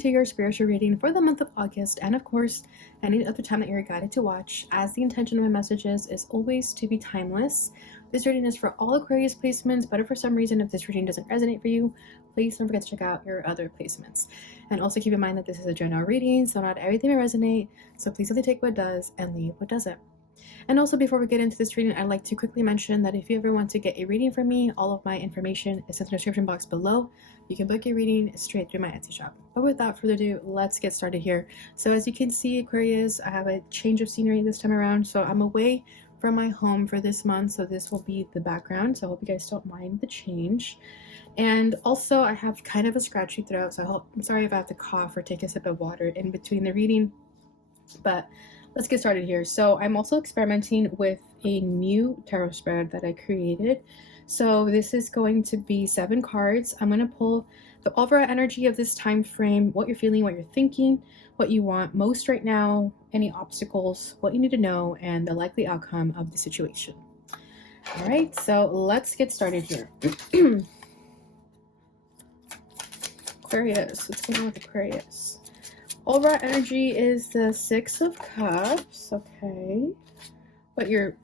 to your spiritual reading for the month of August, and of course, any other time that you're guided to watch, as the intention of my messages is always to be timeless. This reading is for all Aquarius placements, but if for some reason if this reading doesn't resonate for you, please don't forget to check out your other placements. And also keep in mind that this is a general reading, so not everything will resonate, so please only take what does and leave what doesn't. And also, before we get into this reading, I'd like to quickly mention that if you ever want to get a reading from me, all of my information is in the description box below. You can book your reading straight through my Etsy shop. But without further ado, let's get started here. So as you can see, Aquarius, I have a change of scenery this time around. So I'm away from my home for this month, so this will be the background. So I hope you guys don't mind the change. And also, I have kind of a scratchy throat, so I'm sorry if I have to cough or take a sip of water in between the reading. But let's get started here. So I'm also experimenting with a new tarot spread that I created. So this is going to be 7 cards. I'm going to pull the overall energy of this time frame, what you're feeling, what you're thinking, what you want most right now, any obstacles, what you need to know, and the likely outcome of the situation. All right, so let's get started here. Aquarius, what's going on with Aquarius? Overall energy is the 6 of Cups, okay. What you're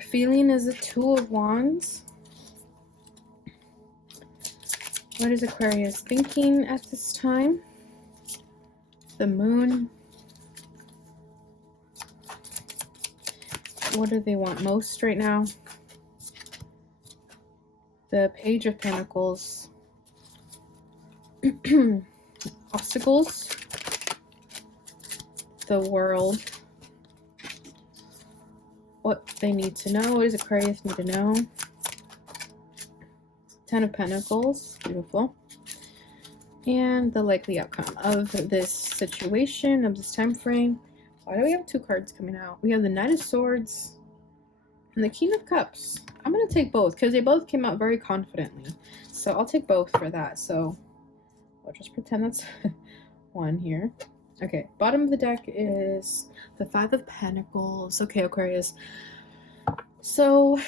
feeling is the 2 of Wands. What is Aquarius thinking at this time? The Moon. What do they want most right now? The Page of Pentacles. Obstacles. The World. What they need to know. What does Aquarius need to know? 10 of Pentacles. Beautiful. And the likely outcome of this situation, of this time frame. Why do we have 2 cards coming out? We have the Knight of Swords and the King of Cups. I'm going to take both because they both came out very confidently. So I'll take both for that. So we'll just pretend that's one here. Okay, bottom of the deck is the 5 of Pentacles. Okay, Aquarius. So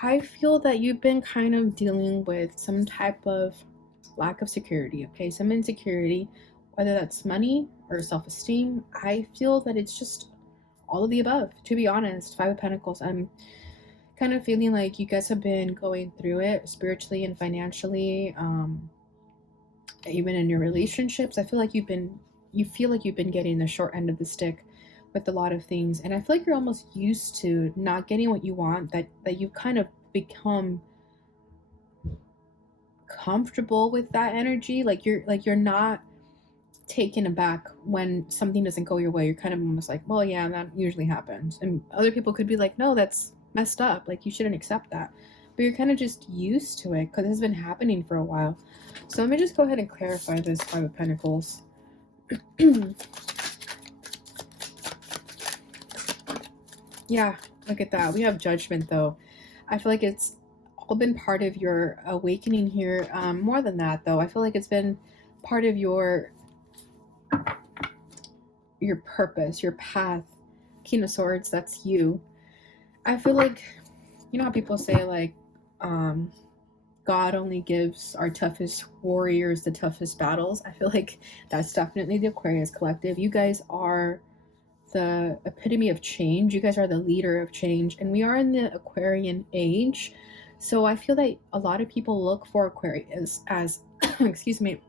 I feel that you've been kind of dealing with some type of lack of security, okay? Some insecurity, whether that's money or self-esteem. I feel that it's just all of the above, to be honest. 5 of Pentacles. I'm kind of feeling like you guys have been going through it spiritually and financially, even in your relationships. I feel like you feel like you've been getting the short end of the stick with a lot of things, and I feel like you're almost used to not getting what you want, that you've kind of become comfortable with that energy. Like you're not taken aback when something doesn't go your way. You're kind of almost like, well, yeah, that usually happens. And other people could be like, no, that's messed up, like you shouldn't accept that. But you're kind of just used to it because it's been happening for a while. So let me just go ahead and clarify this 5 of Pentacles. Yeah, look at that. We have Judgment, though. I feel like it's all been part of your awakening here. More than that, though, I feel like it's been part of your purpose, your path. King of Swords, that's you. I feel like, you know how people say, like, God only gives our toughest warriors the toughest battles? I feel like that's definitely the Aquarius collective. You guys are the epitome of change. You guys are the leader of change, and we are in the Aquarian age. So I feel that a lot of people look for Aquarius as excuse me,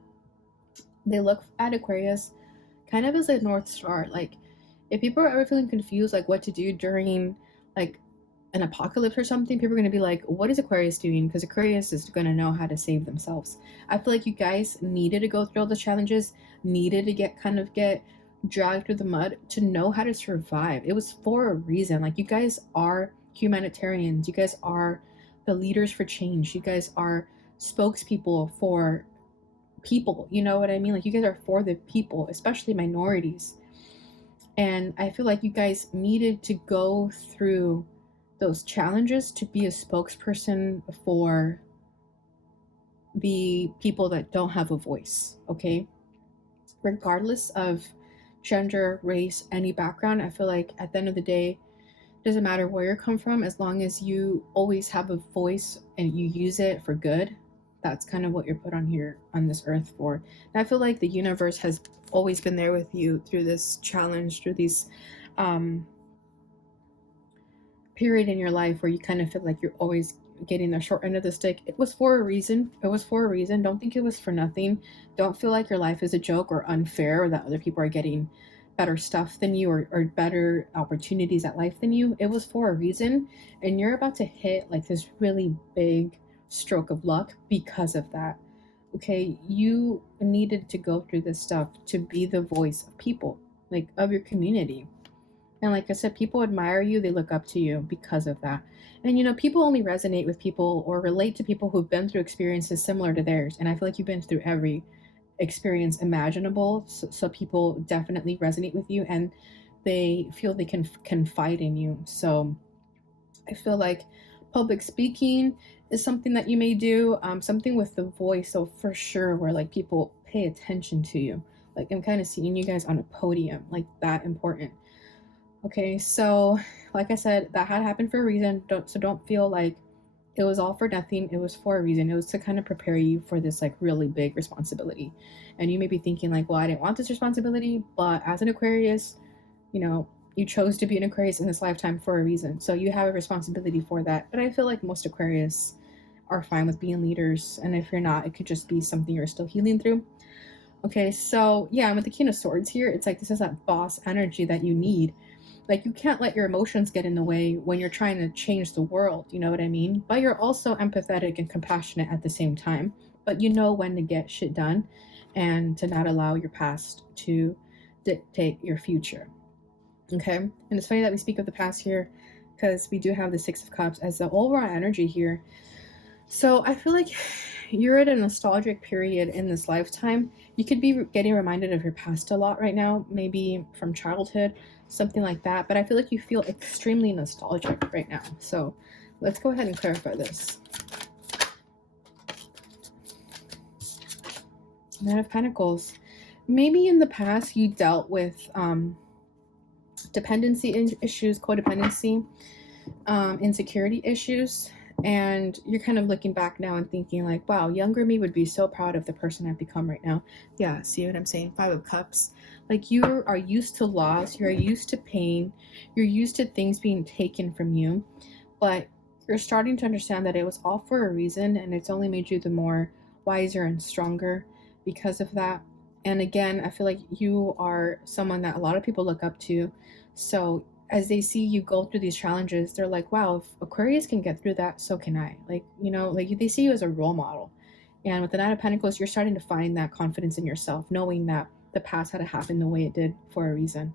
they look at Aquarius kind of as a North Star. Like, if people are ever feeling confused, like what to do during like an apocalypse or something, people are going to be like, what is Aquarius doing? Because Aquarius is going to know how to save themselves. I feel like you guys needed to go through all the challenges, needed to get dragged through the mud to know how to survive. It was for a reason. Like, you guys are humanitarians. You guys are the leaders for change. You guys are spokespeople for people. You know what I mean? Like, you guys are for the people, especially minorities. And I feel like you guys needed to go through those challenges to be a spokesperson for the people that don't have a voice, okay? Regardless of gender, race, any background, I feel like at the end of the day, it doesn't matter where you come from, as long as you always have a voice and you use it for good, That's kind of what you're put on here on this earth for. And I feel like the universe has always been there with you through this challenge, through these period in your life where you kind of feel like you're always getting the short end of the stick. It was for a reason. It was for a reason. Don't think it was for nothing. Don't feel like your life is a joke or unfair, or that other people are getting better stuff than you, or better opportunities at life than you. It was for a reason, and you're about to hit like this really big stroke of luck because of that. Okay, you needed to go through this stuff to be the voice of people, like of your community. And like I said, people admire you, they look up to you because of that. And you know, people only resonate with people or relate to people who've been through experiences similar to theirs. And I feel like you've been through every experience imaginable. So people definitely resonate with you, and they feel they can confide in you. So I feel like public speaking is something that you may do, something with the voice. So for sure, where like people pay attention to you. Like I'm kind of seeing you guys on a podium, like that important. Okay, so like I said, that had happened for a reason. Don't feel like it was all for nothing. It was for a reason. It was to kind of prepare you for this like really big responsibility. And you may be thinking like, well, I didn't want this responsibility, but as an Aquarius, you know, you chose to be an Aquarius in this lifetime for a reason. So you have a responsibility for that. But I feel like most Aquarius are fine with being leaders. And if you're not, it could just be something you're still healing through. Okay, so yeah, with the King of Swords here, it's like this is that boss energy that you need. Like you can't let your emotions get in the way when you're trying to change the world, you know what I mean? But you're also empathetic and compassionate at the same time. But you know when to get shit done and to not allow your past to dictate your future. Okay? And it's funny that we speak of the past here because we do have the Six of Cups as the overall energy here. So I feel like you're at a nostalgic period in this lifetime. You could be getting reminded of your past a lot right now, maybe from childhood, something like that. But I feel like you feel extremely nostalgic right now. So let's go ahead and clarify this. Knight of Pentacles. Maybe in the past you dealt with dependency issues, codependency, insecurity issues. And you're kind of looking back now and thinking like, wow, younger me would be so proud of the person I've become right now. Yeah, see what I'm saying? Five of Cups. Like you are used to loss, you're used to pain, you're used to things being taken from you, but you're starting to understand that it was all for a reason, and it's only made you the more wiser and stronger because of that. And again, I feel like you are someone that a lot of people look up to. So as they see you go through these challenges, they're like, wow, if Aquarius can get through that, so can I. Like, you know, like they see you as a role model. And with the Knight of Pentacles, you're starting to find that confidence in yourself, knowing that the past had to happen the way it did for a reason.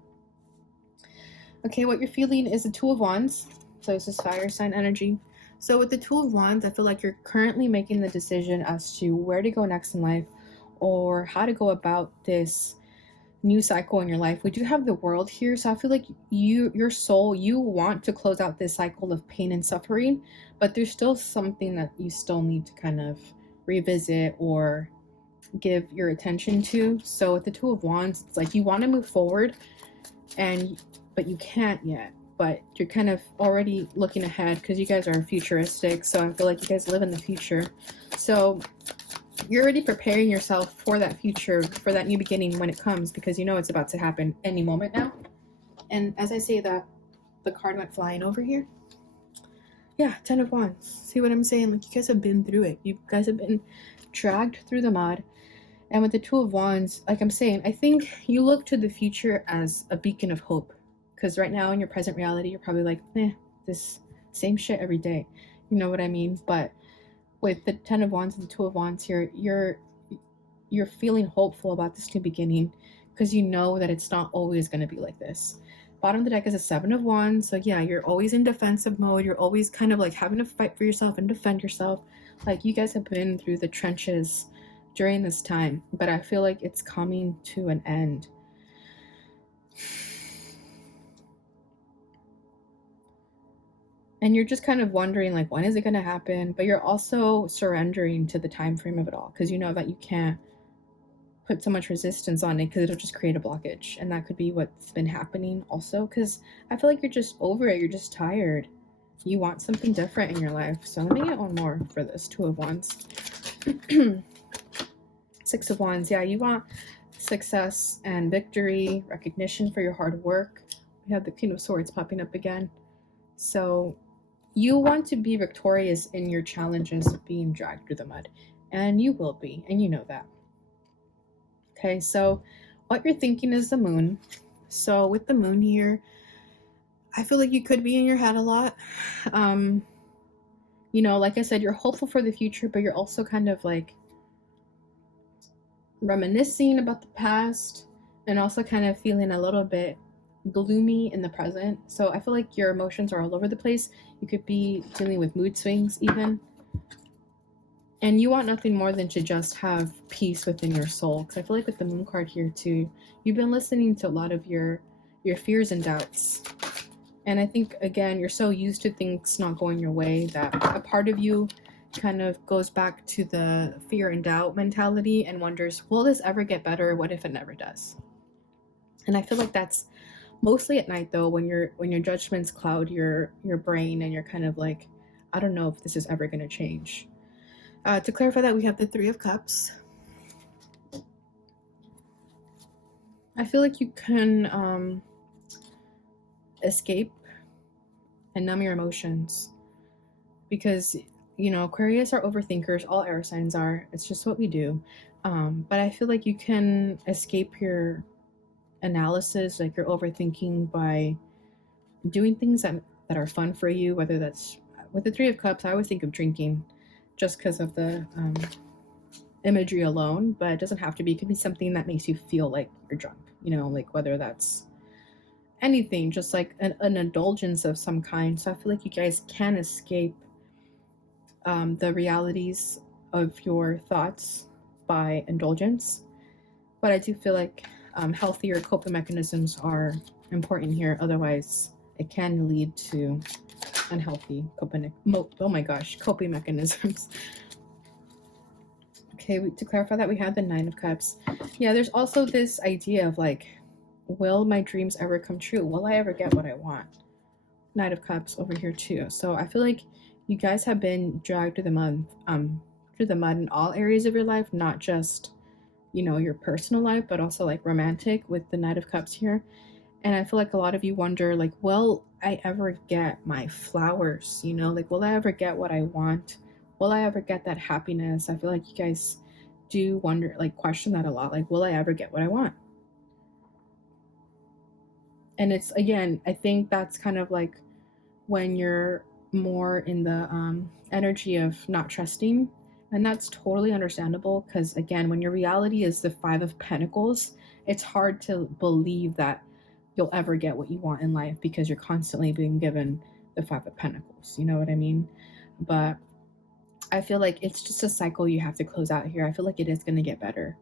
Okay, what you're feeling is the Two of Wands. So this is fire sign energy. So with the Two of Wands, I feel like you're currently making the decision as to where to go next in life, or how to go about this new cycle in your life. We do have the World here, so I feel like your soul, you want to close out this cycle of pain and suffering, but there's still something that you still need to kind of revisit or give your attention to. So with the Two of Wands, it's like you want to move forward, but you can't yet, but you're kind of already looking ahead because you guys are futuristic. So I feel like you guys live in the future, so you're already preparing yourself for that future, for that new beginning when it comes, because you know it's about to happen any moment now. And as I say that, the card went flying over here. Yeah, Ten of Wands. See what I'm saying? Like you guys have been through it. You guys have been dragged through the mud. And with the Two of Wands, like I'm saying, I think you look to the future as a beacon of hope. Because right now in your present reality, you're probably like, this same shit every day. You know what I mean? But with the Ten of Wands and the Two of Wands here, you're feeling hopeful about this new beginning because you know that it's not always going to be like this. Bottom of the deck is a Seven of Wands. So yeah, you're always in defensive mode. You're always kind of like having to fight for yourself and defend yourself. Like you guys have been through the trenches during this time, but I feel like it's coming to an end. And you're just kind of wondering like, when is it going to happen? But you're also surrendering to the time frame of it all because you know that you can't put so much resistance on it because it'll just create a blockage. And that could be what's been happening also, because I feel like you're just over it. You're just tired. You want something different in your life. So let me get one more for this Two of Wands. Six of Wands. Yeah, you want success and victory, recognition for your hard work. We have the Queen of Swords popping up again. So you want to be victorious in your challenges of being dragged through the mud. And you will be, and you know that. Okay, so what you're thinking is the moon. So with the moon here, I feel like you could be in your head a lot. You know, like I said, you're hopeful for the future, but you're also kind of like reminiscing about the past and also kind of feeling a little bit gloomy in the present. So I feel like your emotions are all over the place. You could be dealing with mood swings even. And you want nothing more than to just have peace within your soul. Because I feel like with the moon card here too, you've been listening to a lot of your fears and doubts. And I think, again, you're so used to things not going your way that a part of you kind of goes back to the fear and doubt mentality and wonders, will this ever get better? What if it never does? And I feel like that's mostly at night though, when your judgments cloud your brain and you're kind of like, I don't know if this is ever going to change. To clarify that, we have the Three of Cups. I feel like you can escape and numb your emotions because, you know, Aquarius are overthinkers. All air signs are. It's just what we do. But I feel like you can escape your analysis, like your overthinking, by doing things that are fun for you, whether that's with the Three of Cups. I always think of drinking just because of the imagery alone, but it doesn't have to be. It could be something that makes you feel like you're drunk, you know, like whether that's anything, just like an indulgence of some kind. So I feel like you guys can escape the realities of your thoughts by indulgence. But I do feel like healthier coping mechanisms are important here. Otherwise, it can lead to unhealthy coping mechanisms. Okay, to clarify that, we have the Nine of Cups. Yeah, there's also this idea of like, will my dreams ever come true? Will I ever get what I want? Knight of Cups over here too. So I feel like you guys have been dragged through the mud in all areas of your life, not just, you know, your personal life, but also like romantic with the Knight of Cups here. And I feel like a lot of you wonder, like, will I ever get my flowers? You know, like, will I ever get what I want? Will I ever get that happiness? I feel like you guys do wonder, like, question that a lot. Like, will I ever get what I want? And it's, again, I think that's kind of like when you're more in the energy of not trusting. And that's totally understandable because, again, when your reality is the Five of Pentacles, it's hard to believe that you'll ever get what you want in life because you're constantly being given the Five of Pentacles. You know what I mean? But I feel like it's just a cycle you have to close out here. I feel like it is going to get better.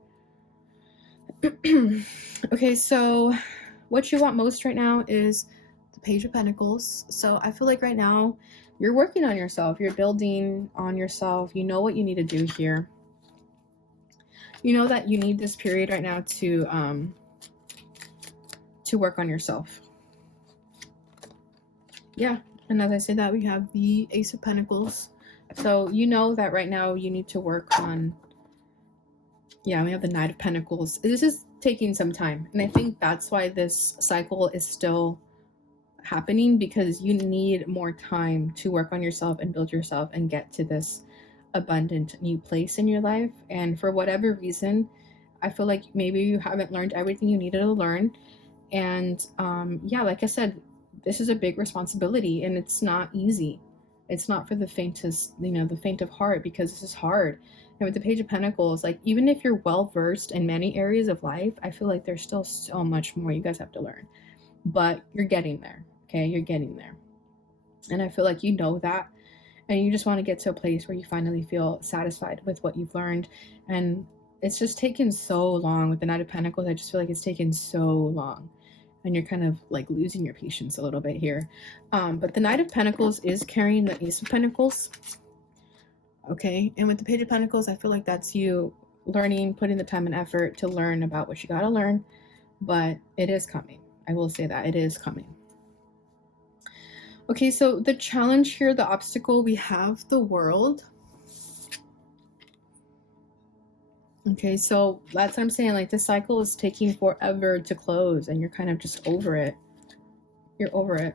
Okay, so what you want most right now is the Page of Pentacles. So I feel like right now you're working on yourself. You're building on yourself. You know what you need to do here. You know that you need this period right now to work on yourself. Yeah, and as I say that, we have the Ace of Pentacles. So you know that right now you need to work on, yeah, we have the Knight of Pentacles. This is taking some time, and I think that's why this cycle is still happening, because you need more time to work on yourself and build yourself and get to this abundant new place in your life. And for whatever reason, I feel like maybe you haven't learned everything you needed to learn. And yeah, like I said, this is a big responsibility and it's not easy. It's not for the faintest, you know, the faint of heart, because this is hard. And with the Page of Pentacles, like, even if you're well versed in many areas of life, I feel like there's still so much more you guys have to learn. But you're getting there, okay? You're getting there. And I feel like you know that. And you just want to get to a place where you finally feel satisfied with what you've learned. And it's just taken so long with the Knight of Pentacles. I just feel like it's taken so long. And you're kind of like losing your patience a little bit here. But the Knight of Pentacles is carrying the Ace of Pentacles. Okay, and with the Page of Pentacles, I feel like that's you learning, putting the time and effort to learn about what you gotta learn. But it is coming. I will say that it is coming. Okay, so the challenge here, the obstacle, we have the World. Okay, so that's what I'm saying. Like, this cycle is taking forever to close, and you're kind of just over it. You're over it.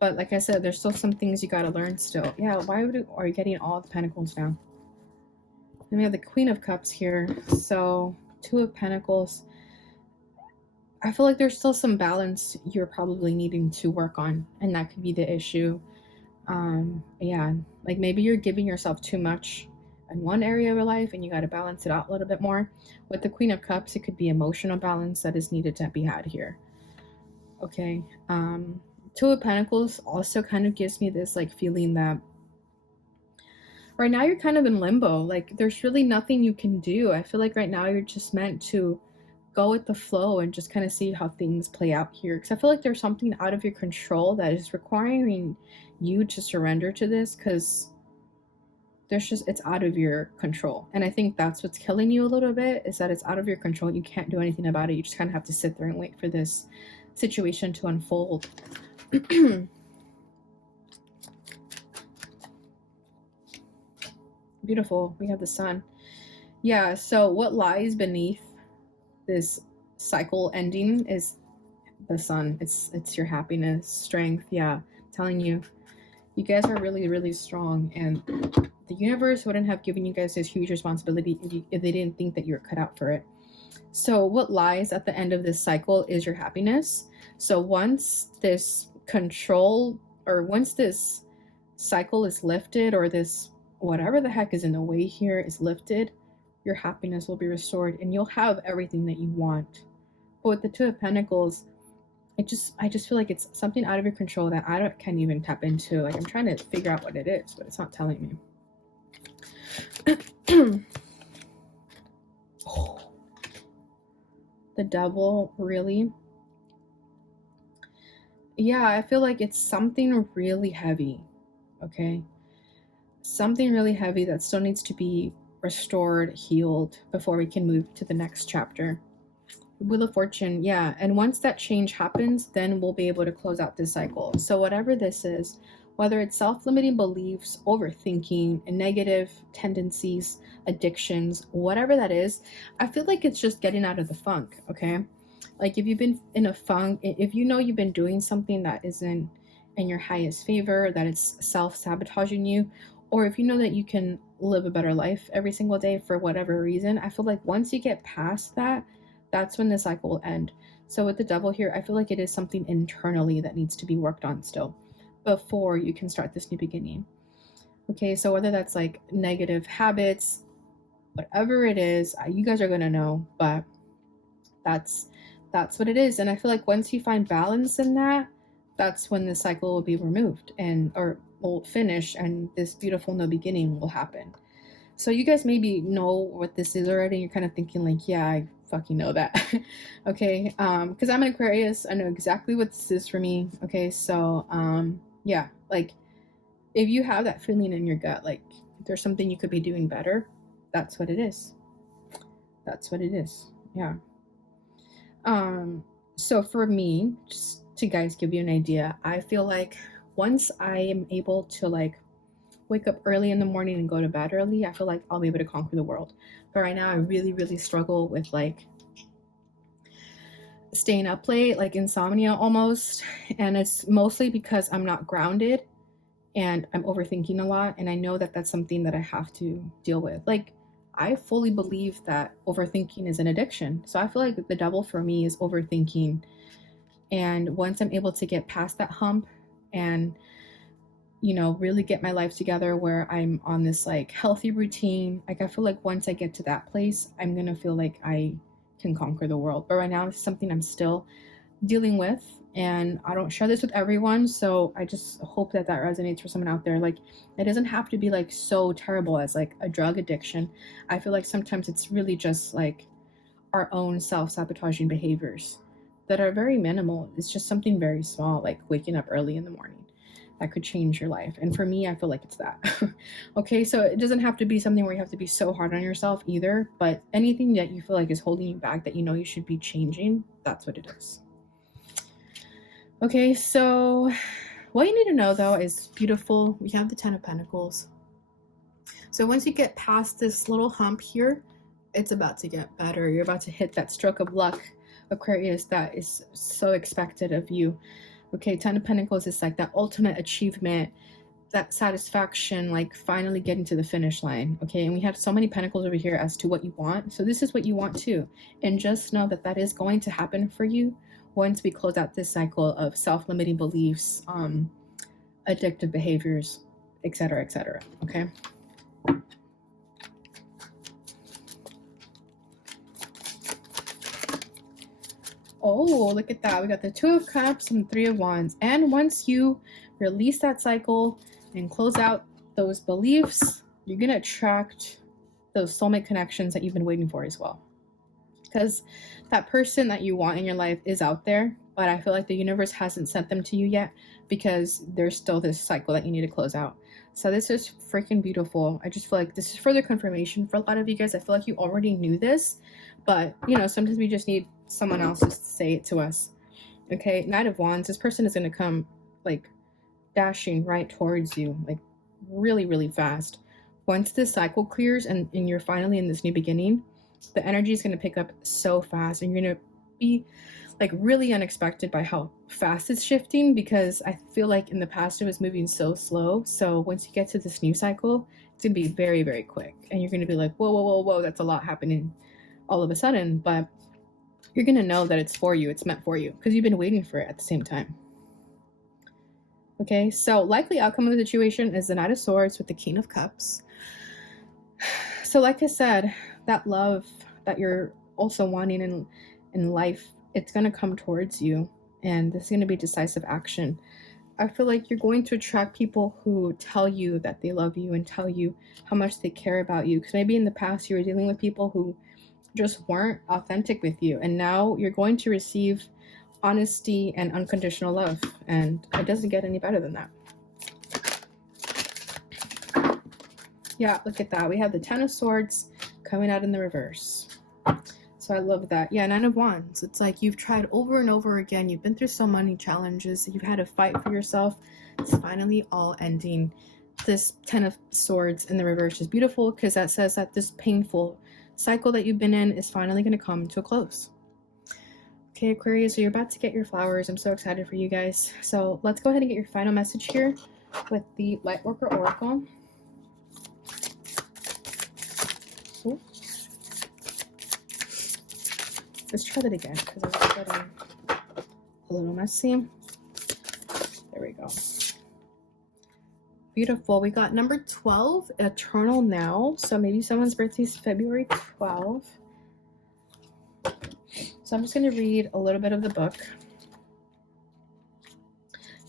But like I said, there's still some things you gotta learn still. Yeah, why are you getting all the pentacles now? And we have the Queen of Cups here. So, Two of Pentacles. I feel like there's still some balance you're probably needing to work on, and that could be the issue. Yeah, like maybe you're giving yourself too much in one area of your life and you got to balance it out a little bit more. With the Queen of Cups, it could be emotional balance that is needed to be had here. Okay. Two of Pentacles also kind of gives me this like feeling that right now you're kind of in limbo. Like, there's really nothing you can do. I feel like right now you're just meant to go with the flow and just kind of see how things play out here, because I feel like there's something out of your control that is requiring you to surrender to this, because it's out of your control. And I think that's what's killing you a little bit, is that it's out of your control. You can't do anything about it. You just kind of have to sit there and wait for this situation to unfold. Beautiful. We have the Sun. Yeah, so what lies beneath this cycle ending is the Sun. It's your happiness, strength. Yeah, I'm telling you, you guys are really, really strong, and the universe wouldn't have given you guys this huge responsibility if they didn't think that you're cut out for it. So what lies at the end of this cycle is your happiness. So once this control, or once this cycle is lifted, or this whatever the heck is in the way here is lifted, your happiness will be restored and you'll have everything that you want. But with the Two of Pentacles, I just feel like it's something out of your control that can't even tap into. Like, I'm trying to figure out what it is, but it's not telling me. Oh. The Devil, really? Yeah, I feel like it's something really heavy, okay? Something really heavy that still needs to be restored, healed, before we can move to the next chapter. Wheel of Fortune, yeah. And once that change happens, then we'll be able to close out this cycle. So whatever this is, whether it's self-limiting beliefs, overthinking, and negative tendencies, addictions, whatever that is, I feel like it's just getting out of the funk, okay? Like, if you've been in a funk, if you know you've been doing something that isn't in your highest favor, that it's self-sabotaging you, or if you know that you can live a better life every single day for whatever reason, I feel like once you get past that, that's when the cycle will end. So with the Devil here, I feel like it is something internally that needs to be worked on still before you can start this new beginning. Okay, so whether that's like negative habits, whatever it is, you guys are gonna know, but that's what it is. And I feel like once you find balance in that, that's when the cycle will be removed or will finish, and this beautiful new beginning will happen. So you guys maybe know what this is already. You're kind of thinking like, yeah, I fucking know that. Okay, because I'm an Aquarius, I know exactly what this is for me. Okay, so yeah, like, if you have that feeling in your gut, like there's something you could be doing better, that's what it is. That's what it is. Yeah. So for me, just to guys give you an idea, I feel like once I am able to like wake up early in the morning and go to bed early, I feel like I'll be able to conquer the world. But right now I really, really struggle with like staying up late, like insomnia almost. And it's mostly because I'm not grounded and I'm overthinking a lot. And I know that that's something that I have to deal with. Like, I fully believe that overthinking is an addiction. So I feel like the Devil for me is overthinking. And once I'm able to get past that hump and, you know, really get my life together where I'm on this like healthy routine, like I feel like once I get to that place, I'm going to feel like I can conquer the world. But right now it's something I'm still dealing with, and I don't share this with everyone, so I just hope that that resonates for someone out there. Like, it doesn't have to be like so terrible as like a drug addiction. I feel like sometimes it's really just like our own self-sabotaging behaviors that are very minimal. It's just something very small, like waking up early in the morning, that could change your life. And for me, I feel like it's that. Okay, so it doesn't have to be something where you have to be so hard on yourself either, but anything that you feel like is holding you back that you know you should be changing, that's what it is. Okay, so What you need to know though is beautiful. We have the 10 of Pentacles. So once you get past this little hump here, it's about to get better. You're about to hit that stroke of luck, Aquarius, that is so expected of you. Okay, 10 of Pentacles is like that ultimate achievement, that satisfaction, like finally getting to the finish line. Okay, and we have so many pentacles over here as to what you want. So this is what you want too. And just know that that is going to happen for you once we close out this cycle of self-limiting beliefs, addictive behaviors, etc., etc. Okay. Oh, look at that. We got the 2 of Cups and 3 of Wands. And once you release that cycle and close out those beliefs, you're going to attract those soulmate connections that you've been waiting for as well. Because that person that you want in your life is out there, but I feel like the universe hasn't sent them to you yet because there's still this cycle that you need to close out. So this is freaking beautiful. I just feel like this is further confirmation for a lot of you guys. I feel like you already knew this, but you know, sometimes we just need someone else to say it to us. Okay, Knight of Wands, this person is going to come like dashing right towards you, like really, really fast. Once this cycle clears and you're finally in this new beginning, the energy is going to pick up so fast, and you're going to be like really unexpected by how fast it's shifting, because I feel like in the past it was moving so slow. So once you get to this new cycle, it's going to be very, very quick, and you're going to be like, whoa, whoa, whoa, whoa, that's a lot happening all of a sudden. But you're going to know that it's for you, it's meant for you, because you've been waiting for it at the same time. Okay, so likely outcome of the situation is the Knight of Swords with the King of Cups. So like I said, that love that you're also wanting in life, it's going to come towards you, and this is going to be decisive action. I feel like you're going to attract people who tell you that they love you and tell you how much they care about you, because maybe in the past you were dealing with people who just weren't authentic with you, and now you're going to receive honesty and unconditional love, and it doesn't get any better than that. Yeah, look at that. We have the 10 of Swords coming out in the reverse. So I love that. Yeah, 9 of Wands. It's like you've tried over and over again. You've been through so many challenges. You've had to fight for yourself. It's finally all ending. This 10 of Swords in the reverse is beautiful, because that says that this painful cycle that you've been in is finally going to come to a close. Okay, Aquarius, so you're about to get your flowers. I'm so excited for you guys. So let's go ahead and get your final message here with the Lightworker Oracle. Ooh. Let's try that again, because I was getting a little messy. There we go. Beautiful. We got number 12, Eternal Now. So maybe someone's birthday is February 12. So I'm just going to read a little bit of the book.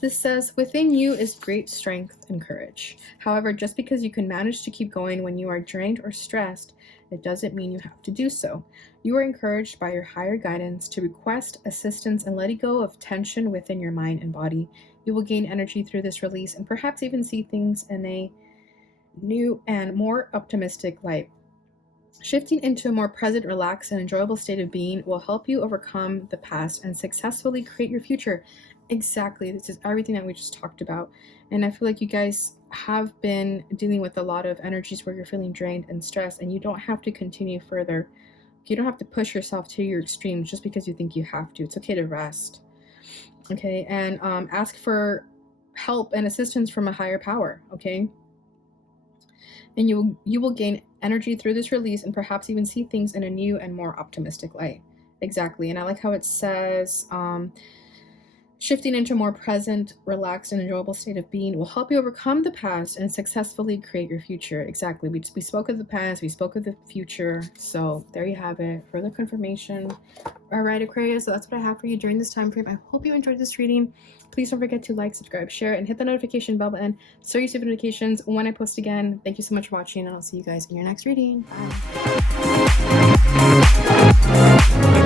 This says, within you is great strength and courage. However, just because you can manage to keep going when you are drained or stressed, it doesn't mean you have to do so. You are encouraged by your higher guidance to request assistance and letting go of tension within your mind and body. You will gain energy through this release and perhaps even see things in a new and more optimistic light. Shifting into a more present, relaxed, and enjoyable state of being will help you overcome the past and successfully create your future. Exactly. This is everything that we just talked about. And I feel like you guys have been dealing with a lot of energies where you're feeling drained and stressed, and you don't have to continue further. You don't have to push yourself to your extremes just because you think you have to. It's okay to rest. Okay, and ask for help and assistance from a higher power. Okay, and you will gain energy through this release and perhaps even see things in a new and more optimistic light. Exactly. And I like how it says shifting into a more present, relaxed, and enjoyable state of being will help you overcome the past and successfully create your future. Exactly. We spoke of the past, we spoke of the future. So there you have it. Further confirmation. All right, Aquarius, so that's what I have for you during this time frame. I hope you enjoyed this reading. Please don't forget to like, subscribe, share, and hit the notification bell button so you receive notifications when I post again. Thank you so much for watching, and I'll see you guys in your next reading. Bye.